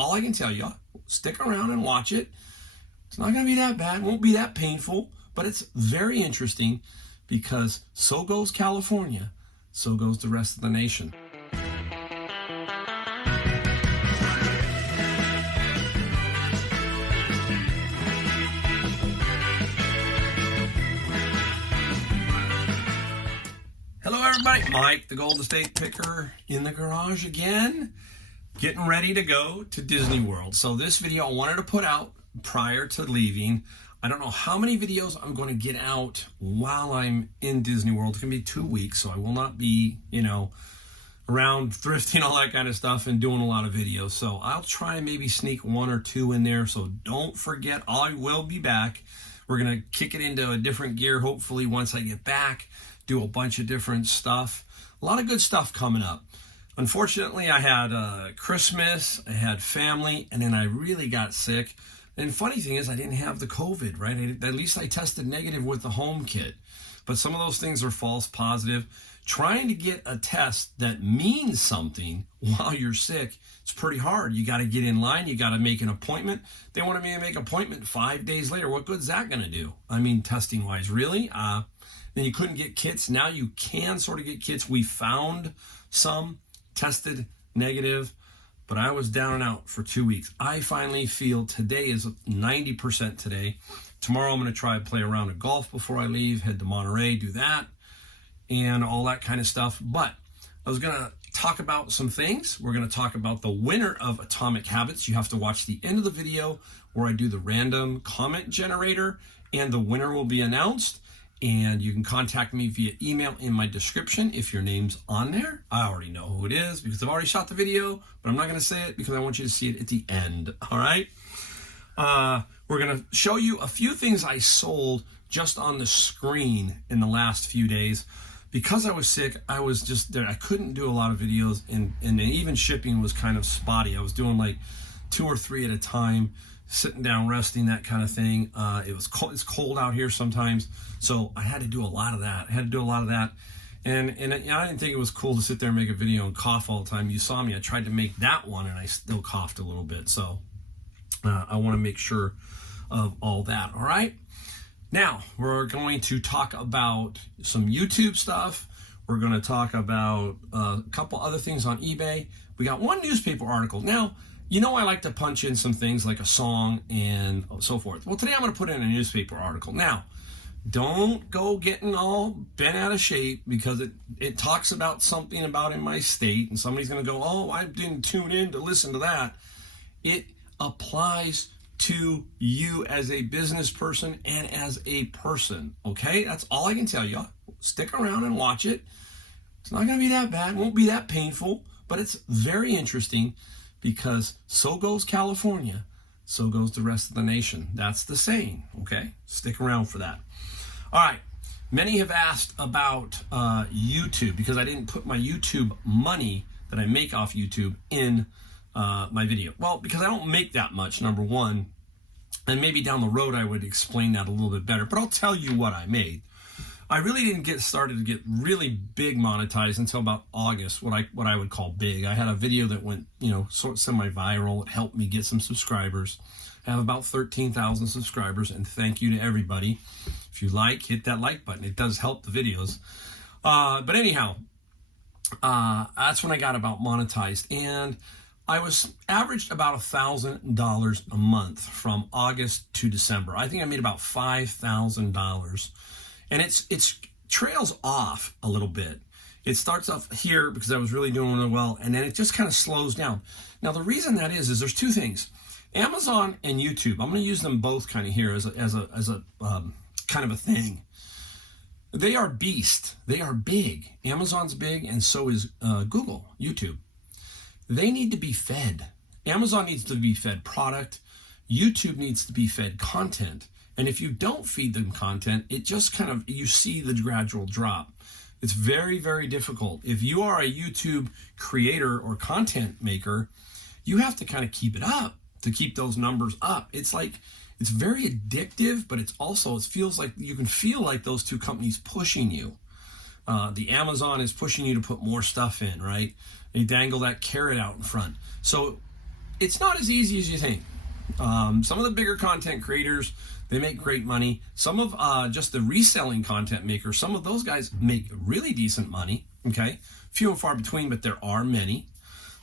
all I can tell you. Stick around and watch it. It's not going to be that bad. It won't be that painful, but it's very interesting because so goes California, so goes the rest of the nation. Hello everybody, Mike the Golden State Picker in the garage again, getting ready to go to Disney World. So this video I wanted to put out prior to leaving. I don't know how many videos I'm going to get out while I'm in Disney World. It's going to be 2 weeks, so I will not be, around thrifting, all that kind of stuff, and doing a lot of videos. So I'll try and maybe sneak 1 or 2 in there. So don't forget, I will be back. We're going to kick it into a different gear, hopefully, once I get back. Do a bunch of different stuff. A lot of good stuff coming up. Unfortunately, I had Christmas, I had family, and then I really got sick. And funny thing is, I didn't have the COVID, right? At least I tested negative with the home kit. But some of those things are false positive. Trying to get a test that means something while you're sick, it's pretty hard. You got to get in line. You got to make an appointment. They wanted me to make an appointment 5 days later. What good's that going to do? I mean, testing-wise, really? Then you couldn't get kits. Now you can sort of get kits. We found some tested negative, but I was down and out for 2 weeks. I finally feel today is 90% today. Tomorrow I'm going to try to play a round of golf before I leave, head to Monterey, do that, and all that kind of stuff. But I was going to talk about some things. We're going to talk about the winner of Atomic Habits. You have to watch the end of the video where I do the random comment generator, and the winner will be announced. And you can contact me via email in my description if your name's on there. I already know who it is because I've already shot the video, but I'm not going to say it because I want you to see it at the end, all right? We're going to show you a few things I sold just on the screen in the last few days. Because I was sick, I was just there. I couldn't do a lot of videos, and even shipping was kind of spotty. I was doing like 2 or 3 at a time, sitting down, resting, that kind of thing. It was cold. It's cold out here sometimes, so I had to do a lot of that. And I didn't think it was cool to sit there and make a video and cough all the time. You saw me. I tried to make that one, and I still coughed a little bit. So I want to make sure of all that. All right. Now we're going to talk about some YouTube stuff. We're going to talk about a couple other things on eBay. We got one newspaper article now. I like to punch in some things like a song and so forth. Well, today I'm going to put in a newspaper article. Now, don't go getting all bent out of shape because it talks about something about in my state, and somebody's going to go, oh, I didn't tune in to listen to that. It applies to you as a business person and as a person, okay? That's all I can tell you. Stick around and watch it. It's not going to be that bad. It won't be that painful, but it's very interesting. Because so goes California, so goes the rest of the nation. That's the saying, okay? Stick around for that. All right, many have asked about YouTube because I didn't put my YouTube money that I make off YouTube in my video. Well, because I don't make that much, number one, and maybe down the road I would explain that a little bit better, but I'll tell you what I made. I really didn't get started to get really big monetized until about August, what I would call big. I had a video that went, sort of semi-viral. It helped me get some subscribers. I have about 13,000 subscribers, and thank you to everybody. If you like, hit that like button. It does help the videos. But anyhow, that's when I got about monetized, and I was averaged about $1,000 a month from August to December. I think I made about $5,000. And it's trails off a little bit. It starts off here because I was really doing really well, and then it just kind of slows down. Now, the reason that is there's 2 things. Amazon and YouTube, I'm going to use them both kind of here as a kind of a thing. They are beast. They are big. Amazon's big, and so is Google, YouTube. They need to be fed. Amazon needs to be fed product. YouTube needs to be fed content. And if you don't feed them content, it just kind of, you see the gradual drop. It's very, very difficult. If you are a YouTube creator or content maker, you have to kind of keep it up to keep those numbers up. It's like, it's very addictive, but it's also, it feels like you can feel like those 2 companies pushing you. The Amazon is pushing you to put more stuff in, right? They dangle that carrot out in front. So it's not as easy as you think. Some of the bigger content creators, they make great money. Some of just the reselling content makers, some of those guys make really decent money, okay? Few and far between, but there are many.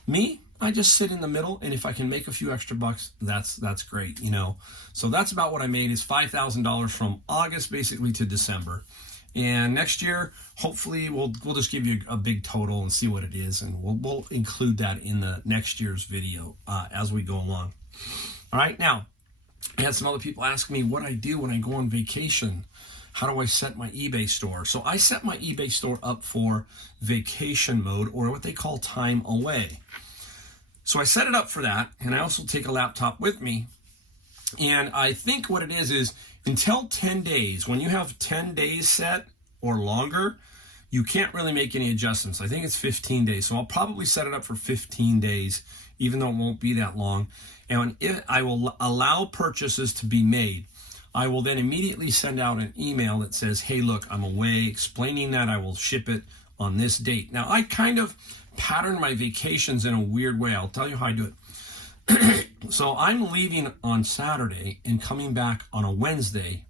Me, I just sit in the middle, and if I can make a few extra bucks, that's great, you know? So that's about what I made, is $5,000 from August basically to December. And next year, hopefully, we'll just give you a big total and see what it is, and we'll include that in the next year's video as we go along. All right, now, I had some other people ask me what I do when I go on vacation. How do I set my eBay store? So I set my eBay store up for vacation mode, or what they call time away. So I set it up for that, and I also take a laptop with me. And I think what it is until 10 days, when you have 10 days set or longer, you can't really make any adjustments. I think it's 15 days. So I'll probably set it up for 15 days, even though it won't be that long. And I will allow purchases to be made. I will then immediately send out an email that says, hey, look, I'm away, explaining that I will ship it on this date. Now, I kind of pattern my vacations in a weird way. I'll tell you how I do it. So I'm leaving on Saturday and coming back on a Wednesday,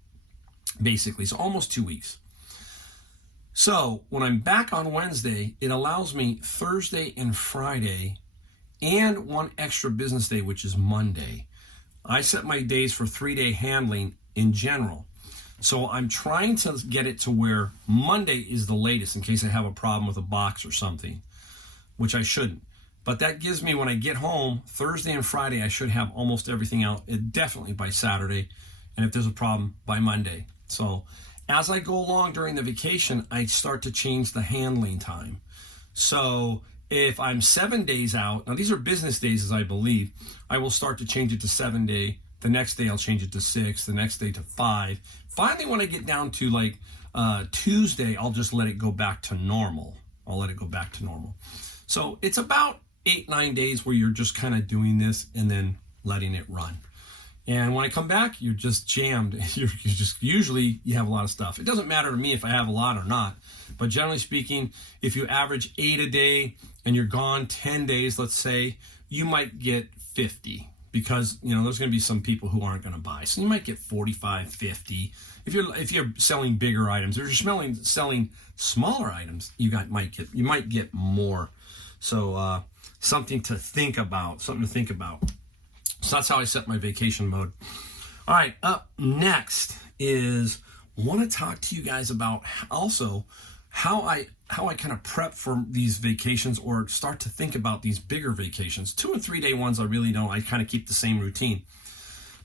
basically. So almost 2 weeks. So when I'm back on Wednesday, it allows me Thursday and Friday and one extra business day, which is Monday. I set my days for 3-day handling in general. So I'm trying to get it to where Monday is the latest in case I have a problem with a box or something, which I shouldn't. But that gives me, when I get home, Thursday and Friday, I should have almost everything out, definitely by Saturday. And if there's a problem, by Monday. So as I go along during the vacation, I start to change the handling time. So if I'm 7 days out, now these are business days, as I believe, I will start to change it to 7 day. The next day I'll change it to 6, the next day to 5. Finally, when I get down to like Tuesday, I'll just let it go back to normal. So it's about 8-9 days where you're just kind of doing this and then letting it run. And when I come back, you're just jammed. You're just, usually you have a lot of stuff. It doesn't matter to me if I have a lot or not. But generally speaking, if you average 8 a day and you're gone 10 days, let's say, you might get 50, because, you know, there's going to be some people who aren't going to buy. So you might get 45, 50. If you're selling bigger items, or you're selling smaller items, you might get more. So something to think about. So that's how I set my vacation mode. All right, up next is want to talk to you guys about also how I kind of prep for these vacations, or start to think about these bigger vacations. 2 and 3 day ones, I really don't. I kind of keep the same routine.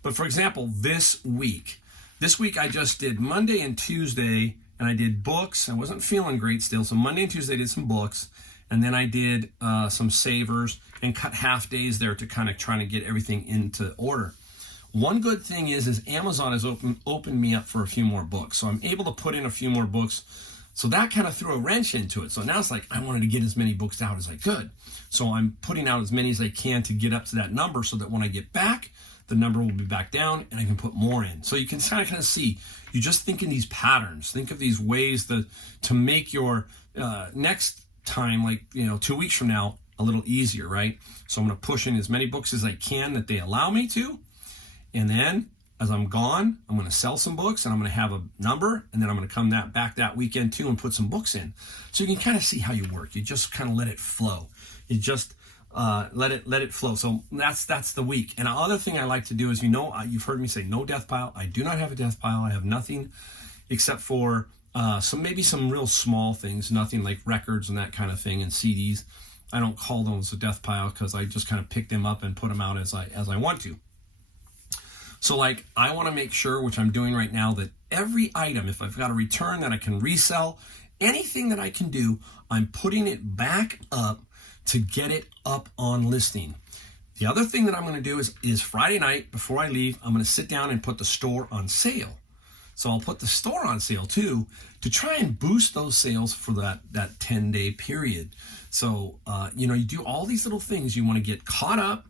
But for example, this week I just did Monday and Tuesday, and I did books. I wasn't feeling great still, so Monday and Tuesday I did some books. And then I did some savers and cut half days there to kind of trying to get everything into order. One good thing is Amazon has opened me up for a few more books. So I'm able to put in a few more books. So that kind of threw a wrench into it. So now it's like I wanted to get as many books out as I could. So I'm putting out as many as I can to get up to that number, so that when I get back, the number will be back down and I can put more in. So you can kind of see, you just think in these patterns. Think of these ways to make your next time, like, 2 weeks from now, a little easier, right? So I'm going to push in as many books as I can that they allow me to. And then as I'm gone, I'm going to sell some books, and I'm going to have a number, and then I'm going to come back that weekend too and put some books in. So you can kind of see how you work. You just kind of let it flow. You just let it flow. So that's the week. And the other thing I like to do is, you've heard me say no death pile. I do not have a death pile. I have nothing except for maybe some real small things, nothing like records and that kind of thing, and CDs. I don't call those a death pile because I just kind of pick them up and put them out as I want to. So like, I want to make sure, which I'm doing right now, that every item, if I've got a return that I can resell, anything that I can do, I'm putting it back up to get it up on listing. The other thing that I'm going to do is Friday night before I leave, I'm going to sit down and put the store on sale. So I'll put the store on sale too, to try and boost those sales for that 10-day period. So, you do all these little things. You want to get caught up.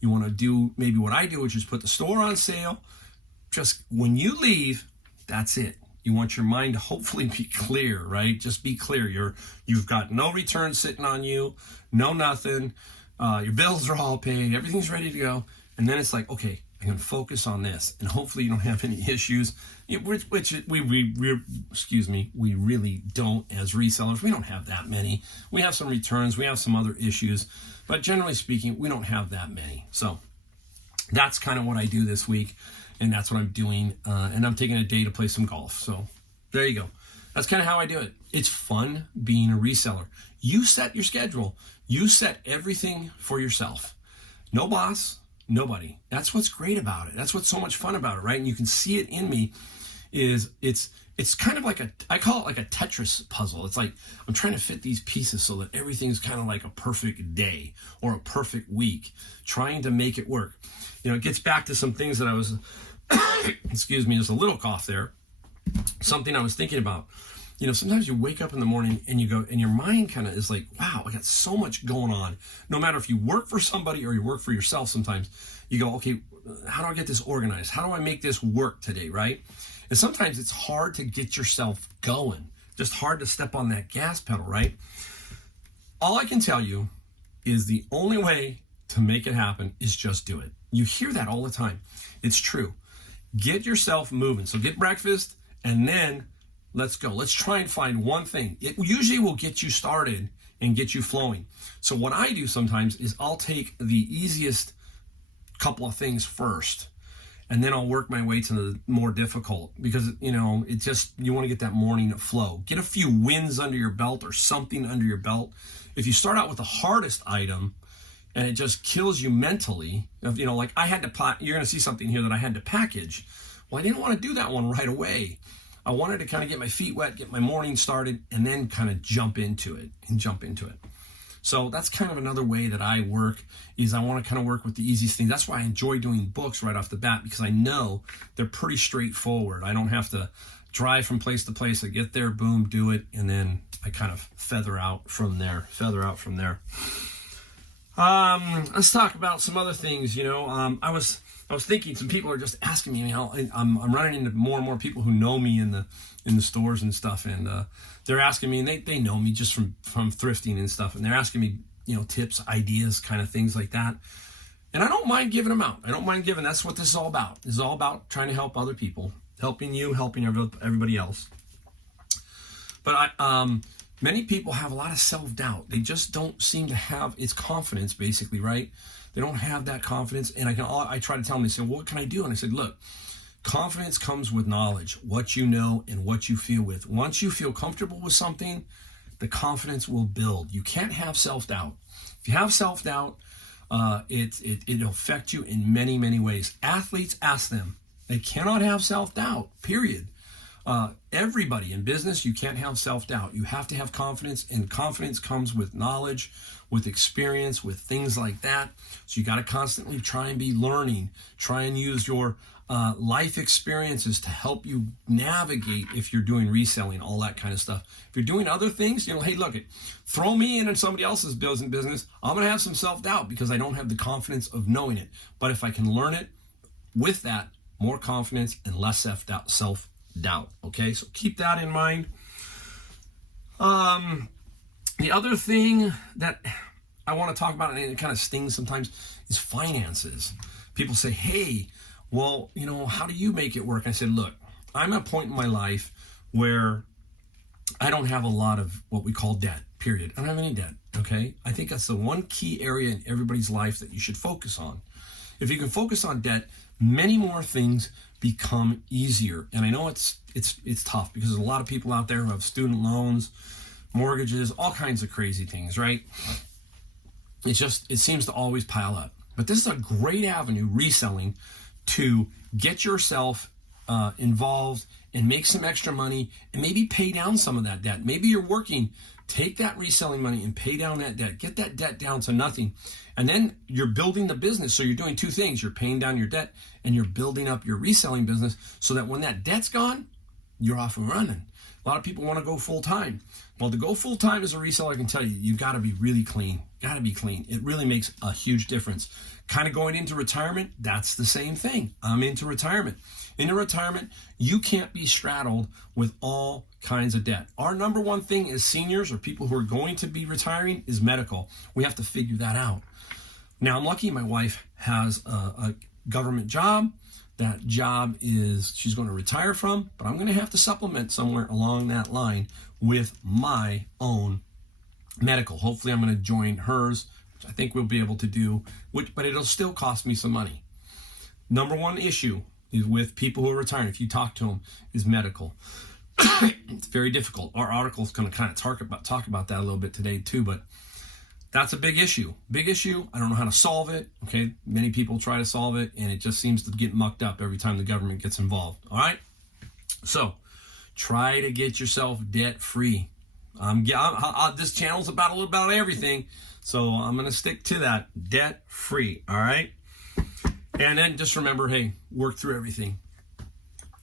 You want to do maybe what I do, which is put the store on sale. Just when you leave, that's it. You want your mind to hopefully be clear, right? Just be clear. You've got no return sitting on you, no nothing. your bills are all paid, everything's ready to go, and then it's like, okay, I'm going to focus on this, and hopefully you don't have any issues, which we really don't as resellers. We don't have that many. We have some returns, we have some other issues, but generally speaking, we don't have that many. So that's kind of what I do this week, and that's what I'm doing, and I'm taking a day to play some golf. So there you go. That's kind of how I do it. It's fun being a reseller. You set your schedule. You set everything for yourself. No boss, nobody. That's what's great about it. That's what's so much fun about it, right? And you can see it in me. It's kind of like I call it like a Tetris puzzle. It's like I'm trying to fit these pieces so that everything's kind of like a perfect day or a perfect week, trying to make it work. It gets back to some things that I was, excuse me, there's a little cough there. Something I was thinking about. Sometimes you wake up in the morning and you go, and your mind kind of is like, wow, I got so much going on. No matter if you work for somebody or you work for yourself, sometimes you go, okay, how do I get this organized? How do I make this work today, right? And sometimes it's hard to get yourself going, just hard to step on that gas pedal, right? All I can tell you is the only way to make it happen is just do it. You hear that all the time. It's true. Get yourself moving. So get breakfast, and then let's go. Let's try and find one thing. It usually will get you started and get you flowing. So what I do sometimes is I'll take the easiest couple of things first, and then I'll work my way to the more difficult, because it just, you want to get that morning flow. Get a few wins under your belt or something under your belt. If you start out with the hardest item and it just kills you mentally, like I had to, you're going to see something here that I had to package. Well, I didn't want to do that one right away. I wanted to kind of get my feet wet, get my morning started, and then kind of jump into it. So that's kind of another way that I work, is I want to kind of work with the easiest things. That's why I enjoy doing books right off the bat, because I know they're pretty straightforward. I don't have to drive from place to place. I get there, boom, do it, and then I kind of feather out from there. Let's talk about some other things. I was thinking, some people are just asking me how I'm running into more and more people who know me in the stores and stuff, and they're asking me, and they know me just from thrifting and stuff, and they're asking me, tips, ideas, kind of things like that. And I don't mind giving them out. I don't mind giving. That's what this is all about. This is all about trying to help other people, helping you, helping everybody else. But many people have a lot of self-doubt. They just don't seem to have, it's confidence, basically, right? They don't have that confidence. And I try to tell them, they say, well, what can I do? And I said, look, confidence comes with knowledge, what you know and what you feel with. Once you feel comfortable with something, the confidence will build. You can't have self-doubt. If you have self-doubt, it'll affect you in many, many ways. Athletes, ask them. They cannot have self-doubt, period. Everybody in business, you can't have self-doubt. You have to have confidence, and confidence comes with knowledge, with experience, with things like that. So you got to constantly try and be learning, try and use your life experiences to help you navigate if you're doing reselling, all that kind of stuff. If you're doing other things, hey, look, throw me in somebody else's business, I'm going to have some self-doubt because I don't have the confidence of knowing it. But if I can learn it, with that, more confidence and less self-doubt. Okay, so keep that in mind. The other thing that I want to talk about, and it kind of stings sometimes, is finances. People say, hey, well, how do you make it work? I said, look, I'm at a point in my life where I don't have a lot of what we call debt, period. I don't have any debt, okay? I think that's the one key area in everybody's life that you should focus on. If you can focus on debt, many more things become easier. And I know it's tough, because there's a lot of people out there who have student loans, mortgages, all kinds of crazy things, right? It seems to always pile up. But this is a great avenue, reselling, to get yourself involved and make some extra money and maybe pay down some of that debt. Maybe you're working, take that reselling money and pay down that debt. Get that debt down to nothing. And then you're building the business. So you're doing two things. You're paying down your debt and you're building up your reselling business so that when that debt's gone, you're off and running. A lot of people want to go full time. Well, to go full time as a reseller, I can tell you, you've got to be really clean. Got to be clean. It really makes a huge difference. Kind of going into retirement, that's the same thing. I'm into retirement. In retirement, you can't be straddled with all kinds of debt. Our number one thing as seniors or people who are going to be retiring is medical. We have to figure that out. Now, I'm lucky my wife has a government job. That job is she's going to retire from, but I'm going to have to supplement somewhere along that line with my own medical. Hopefully I'm going to join hers, which I think we'll be able to do, but it'll still cost me some money. Number one issue is with people who are retiring, if you talk to them, is medical. It's very difficult. Our article is going to kind of talk about that a little bit today too, but that's a big issue. Big issue. I don't know how to solve it. Okay. Many people try to solve it and it just seems to get mucked up every time the government gets involved. All right. So try to get yourself debt free. This channel's about a little about everything. So I'm going to stick to that, debt free. All right. And then just remember, hey, work through everything.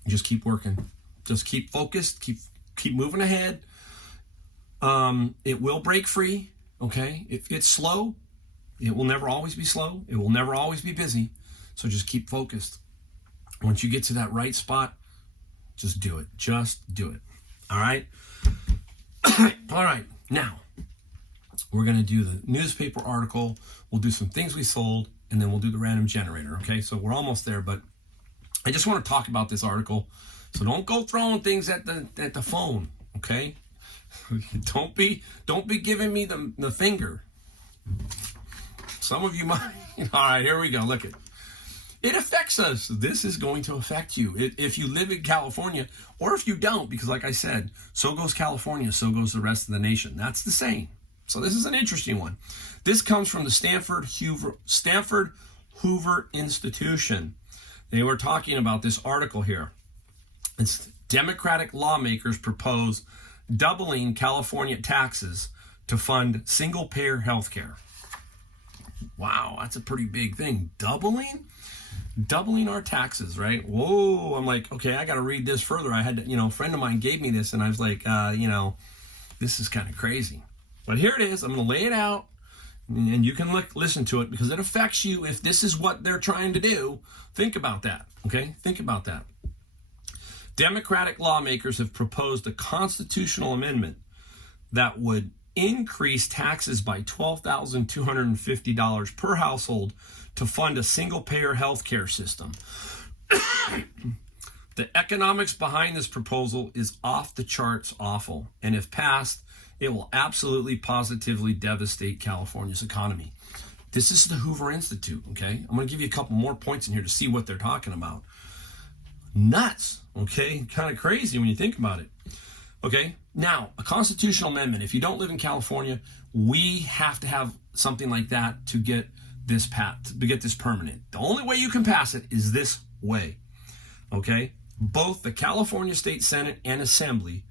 Just keep working. Just keep focused. Keep moving ahead. It will break free. Okay, if it's slow, it will never always be slow. It will never always be busy. So just keep focused. Once you get to that right spot, just do it. Just do it. All right. All right. Now, we're going to do the newspaper article. We'll do some things we sold, and then we'll do the random generator. Okay, so we're almost there, but I just want to talk about this article. So don't go throwing things at the phone. Okay. Don't be giving me the finger. Some of you might. All right, here we go. Look it. It affects us. This is going to affect you if you live in California, or if you don't, because like I said, so goes California, so goes the rest of the nation. That's the same. So this is an interesting one. This comes from the Stanford Hoover Institution. They were talking about this article here. It's Democratic lawmakers propose doubling California taxes to fund single-payer health care. Wow, that's a pretty big thing. Doubling our taxes, right? Whoa, I'm like, okay, I got to read this further. I had to, a friend of mine gave me this, and I was like, this is kind of crazy. But here it is. I'm going to lay it out, and you can listen to it because it affects you. If this is what they're trying to do, think about that, okay? Think about that. Democratic lawmakers have proposed a constitutional amendment that would increase taxes by $12,250 per household to fund a single-payer health care system. The economics behind this proposal is off the charts awful, and if passed, it will absolutely positively devastate California's economy. This is the Hoover Institute, okay? I'm going to give you a couple more points in here to see what they're talking about. Nuts, okay? Kind of crazy when you think about it. Okay, now, a constitutional amendment. If you don't live in California, we have to have something like that to get this permanent. The only way you can pass it is this way, okay? Both the California State Senate and Assembly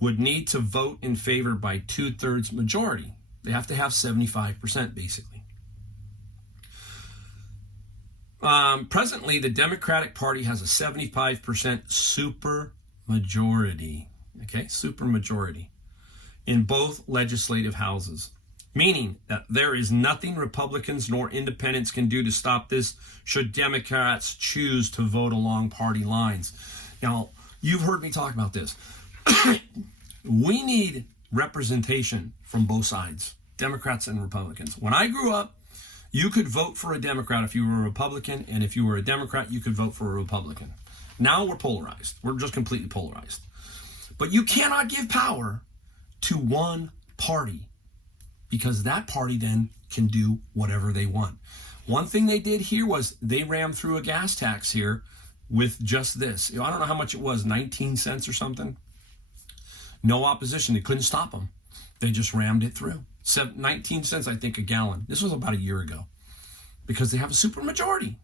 would need to vote in favor by 2/3 majority. They have to have 75%, basically. Presently, the Democratic Party has a 75% super majority. Okay, super majority in both legislative houses, meaning that there is nothing Republicans nor independents can do to stop this should Democrats choose to vote along party lines. Now, you've heard me talk about this. We need representation from both sides, Democrats and Republicans. When I grew up, you could vote for a Democrat if you were a Republican, and if you were a Democrat, you could vote for a Republican. Now we're polarized. We're just completely polarized. But you cannot give power to one party because that party then can do whatever they want. One thing they did here was they rammed through a gas tax here with just this. I don't know how much it was, 19 cents or something. No opposition. They couldn't stop them. They just rammed it through. 19 cents, I think, a gallon. This was about a year ago because they have a supermajority.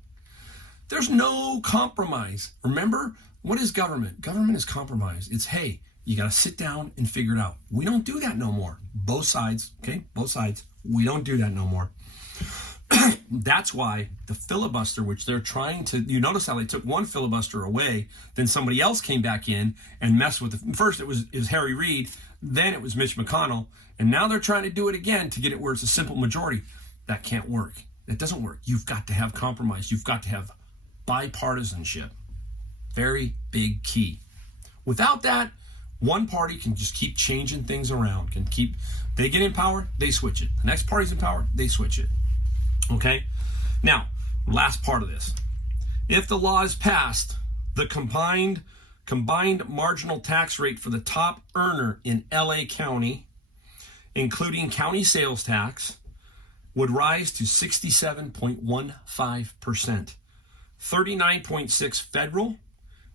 There's no compromise. Remember, what is government? Government is compromise. It's, hey, you got to sit down and figure it out. We don't do that no more. Both sides, okay? Both sides. We don't do that no more. That's why the filibuster, which they're trying to, you notice how they took one filibuster away, then somebody else came back in and messed with it. First it was Harry Reid, then it was Mitch McConnell, and now they're trying to do it again to get it where it's a simple majority. That can't work. It doesn't work. You've got to have compromise. You've got to have bipartisanship. Very big key. Without that, one party can just keep changing things around, they get in power, they switch it. The next party's in power, they switch it. Okay? Now, last part of this. If the law is passed, the combined marginal tax rate for the top earner in LA County, including county sales tax, would rise to 67.15%, 39.6 federal,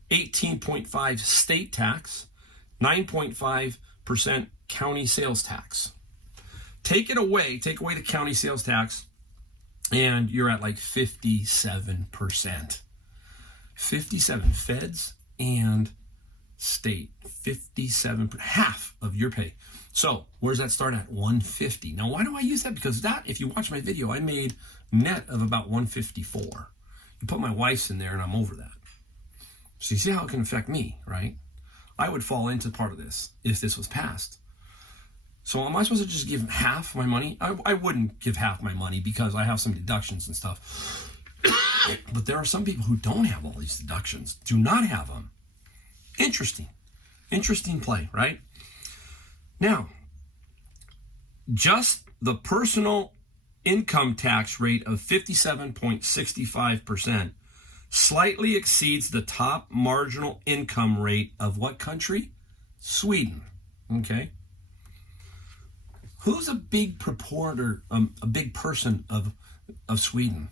18.5 state tax, 9.5% county sales tax. Take away the county sales tax, and you're at like 57%. 57 feds and state, 57, half of your pay. So where does that start at? 150. Now, why do I use that? Because that, if you watch my video, I made net of about 154. You put my wife's in there and I'm over that. So you see how it can affect me, right? I would fall into part of this if this was passed. So am I supposed to just give half my money? I wouldn't give half my money because I have some deductions and stuff. But there are some people who don't have all these deductions, do not have them. Interesting play, right? Now, just the personal income tax rate of 57.65% slightly exceeds the top marginal income rate of what country? Sweden. Okay. Who's a big purporter, a big person of Sweden?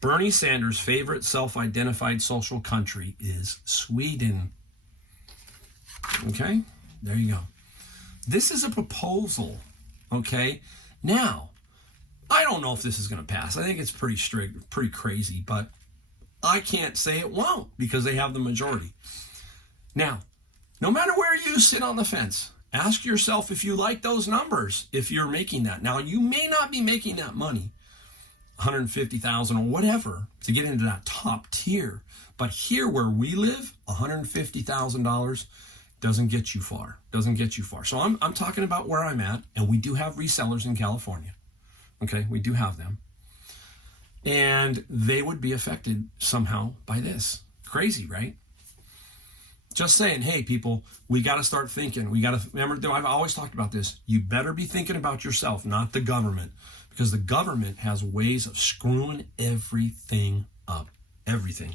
Bernie Sanders' favorite self-identified social country is Sweden. Okay, there you go. This is a proposal, okay? Now, I don't know if this is going to pass. I think it's pretty strict, pretty crazy, but I can't say it won't because they have the majority. Now, no matter where you sit on the fence, ask yourself if you like those numbers, if you're making that. Now, you may not be making that money, $150,000 or whatever, to get into that top tier. But here where we live, $150,000 doesn't get you far. So I'm talking about where I'm at, and we do have resellers in California. Okay, we do have them. And they would be affected somehow by this. Crazy, right? Just saying, hey, people, we got to start thinking. We got to remember, I've always talked about this. You better be thinking about yourself, not the government, because the government has ways of screwing everything up. Everything.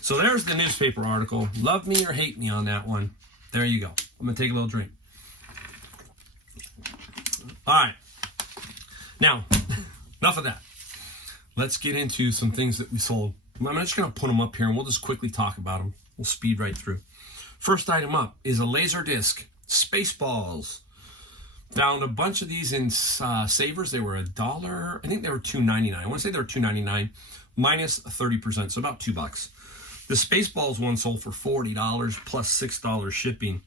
So there's the newspaper article. Love me or hate me on that one. There you go. I'm going to take a little drink. All right. Now, enough of that. Let's get into some things that we sold. I'm just going to put them up here, and we'll just quickly talk about them. We'll speed right through. First item up is a laser disc, Spaceballs. Found a bunch of these in Savers. They were $1. I think they were $2.99. I want to say they were $2.99 minus 30%, so about $2. The Spaceballs one sold for $40 plus $6 shipping.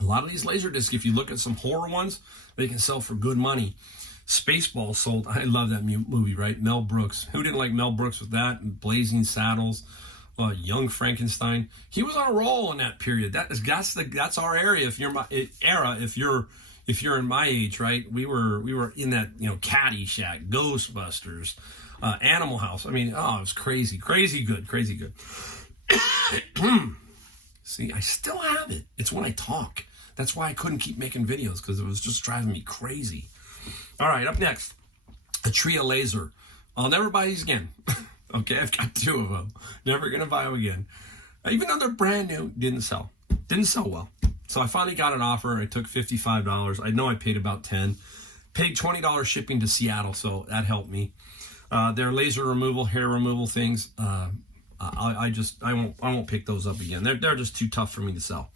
A lot of these laser discs, if you look at some horror ones, they can sell for good money. Spaceballs sold. I love that movie, right? Mel Brooks. Who didn't like Mel Brooks with that? Blazing Saddles. Young Frankenstein. He was on a roll in that period. That's our area. If you're my era, if you're in my age, right? We were in that, Caddyshack, Ghostbusters, Animal House. I mean, it was crazy good. See, I still have it. It's when I talk. That's why I couldn't keep making videos, because it was just driving me crazy. All right, up next, a Tria laser. I'll never buy these again. Okay, I've got 2 of them. Never going to buy them again. Even though they're brand new, didn't sell well. So I finally got an offer. I took $55. I know I paid about $10. Paid $20 shipping to Seattle, so that helped me. Their laser removal, hair removal things, I won't pick those up again. They're just too tough for me to sell.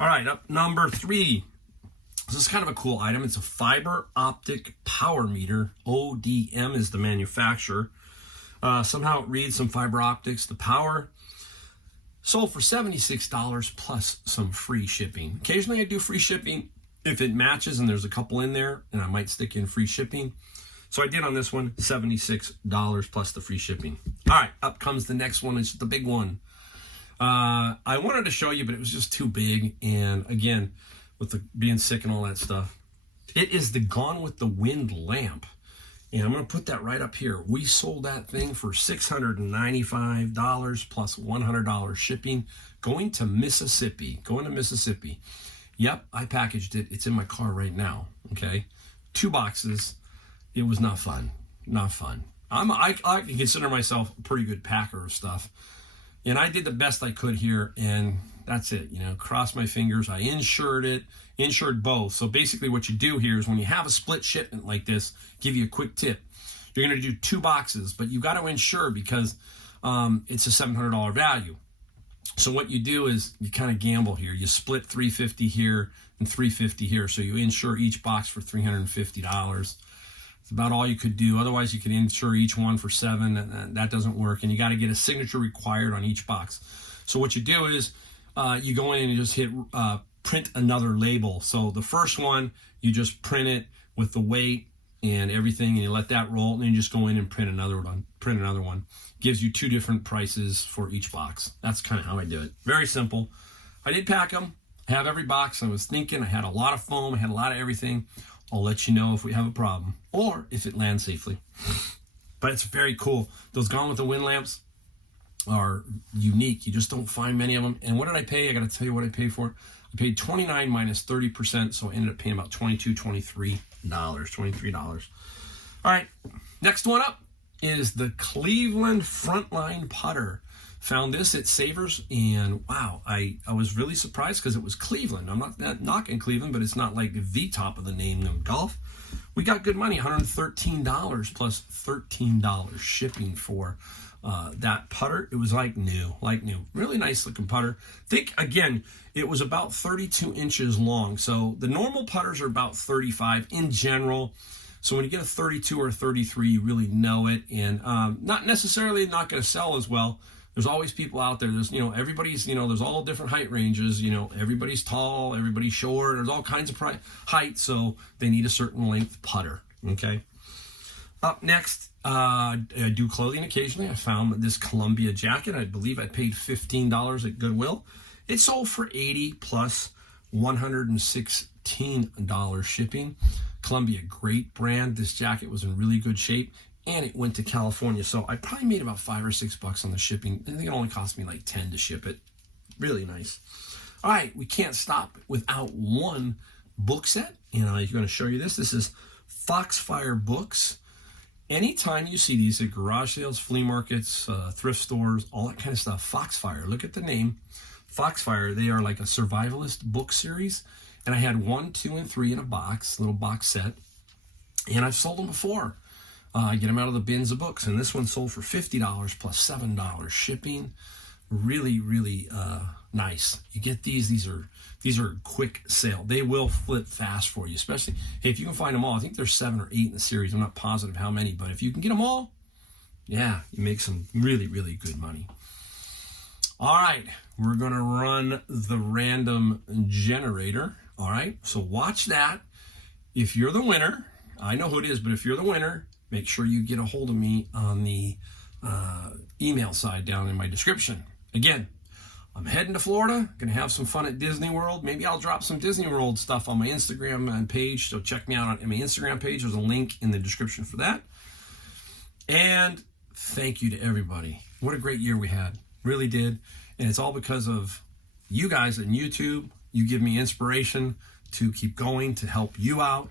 All right, up number 3. This is kind of a cool item. It's a fiber optic power meter. ODM is the manufacturer. Somehow it reads some fiber optics. The power sold for $76 plus some free shipping. Occasionally I do free shipping if it matches and there's a couple in there, and I might stick in free shipping. So I did on this one, $76 plus the free shipping. All right, up comes the next one. It's the big one. I wanted to show you, but it was just too big. And again, with the being sick and all that stuff, it is the Gone with the Wind lamp. And I'm going to put that right up here. We sold that thing for $695 plus $100 shipping, going to Mississippi. Yep, I packaged it. It's in my car right now, okay? 2 boxes. It was not fun. not fun. I can consider myself a pretty good packer of stuff. And I did the best I could here, and that's it. Cross my fingers. I insured both. So basically what you do here is when you have a split shipment like this, give you a quick tip. You're going to do 2 boxes, but you got to insure because it's a $700 value. So what you do is you kind of gamble here. You split $350 here and $350 here. So you insure each box for $350. It's about all you could do. Otherwise, you could insure each one for $7, and that doesn't work. And you got to get a signature required on each box. So what you do is you go in and you just hit print another label. So the first one, you just print it with the weight and everything, and you let that roll, and then you just go in and print another one. Gives you 2 different prices for each box. That's kind of how I do it. Very simple. I did pack them. I have every box. I was thinking I had a lot of foam. I had a lot of everything. I'll let you know if we have a problem or if it lands safely. But it's very cool. Those Gone with the Wind lamps are unique. You just don't find many of them. And what did I pay? I got to tell you what I paid for it. I paid $29 minus 30%, so I ended up paying about $23. All right, next one up is the Cleveland Frontline putter. Found this at Savers, and wow, I was really surprised because it was Cleveland. I'm not knocking Cleveland, but it's not like the top of the name of golf. We got good money, $113 plus $13 shipping for that putter. It was like new. Really nice looking putter. Think again, it was about 32 inches long. So the normal putters are about 35 in general. So when you get a 32 or a 33, you really know it, and not necessarily not going to sell as well. There's always people out there. There's, everybody's, there's all different height ranges. Everybody's tall, everybody's short. There's all kinds of height, so they need a certain length putter. Okay. Up next, I do clothing occasionally. I found this Columbia jacket. I believe I paid $15 at Goodwill. It sold for $80 plus $116 shipping. Columbia, great brand. This jacket was in really good shape, and it went to California. So I probably made about $5 or $6 on the shipping. I think it only cost me like $10 to ship it. Really nice. All right, we can't stop without one book set. I'm going to show you this. This is Foxfire Books. Anytime you see these at garage sales, flea markets, thrift stores, all that kind of stuff, Foxfire, look at the name. Foxfire, they are like a survivalist book series. And I had 1, 2, and 3 in a box, little box set. And I've sold them before. I get them out of the bins of books. And this one sold for $50 plus $7 shipping. Really, really nice. You get these are quick sale. They will flip fast for you, especially if you can find them all. I think there's 7 or 8 in the series. I'm not positive how many, but if you can get them all, yeah, you make some really, really good money. All right, we're going to run the random generator. All right, so watch that. If you're the winner, I know who it is, but if you're the winner, make sure you get a hold of me on the email side down in my description. Again, I'm heading to Florida, going to have some fun at Disney World. Maybe I'll drop some Disney World stuff on my Instagram page, so check me out on my Instagram page. There's a link in the description for that. And thank you to everybody. What a great year we had. Really did. And it's all because of you guys on YouTube. You give me inspiration to keep going, to help you out.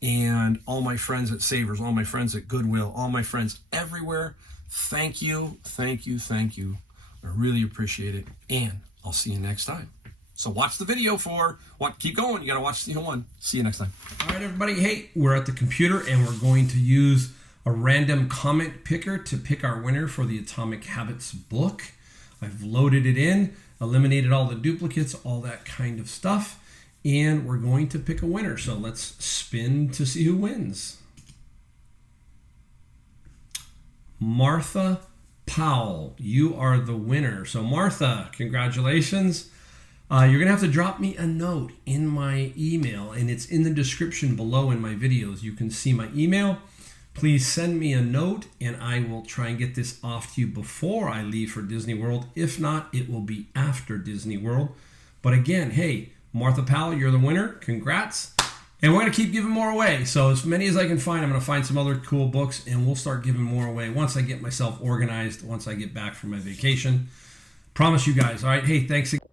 And all my friends at Savers, all my friends at Goodwill, all my friends everywhere, thank you, thank you, thank you. I really appreciate it. And I'll see you next time. So watch the video for what. Keep going. You got to watch the one. See you next time. All right, everybody. Hey, we're at the computer and we're going to use a random comment picker to pick our winner for the Atomic Habits book. I've loaded it in, eliminated all the duplicates, all that kind of stuff, and we're going to pick a winner. So let's spin to see who wins. Martha Powell, you are the winner. So Martha, congratulations. You're going to have to drop me a note in my email, and it's in the description below in my videos. You can see my email. Please send me a note, and I will try and get this off to you before I leave for Disney World. If not, it will be after Disney World. But again, hey, Martha Powell, you're the winner. Congrats. And we're going to keep giving more away. So as many as I can find, I'm going to find some other cool books, and we'll start giving more away once I get myself organized, once I get back from my vacation. Promise you guys. All right, hey, thanks again.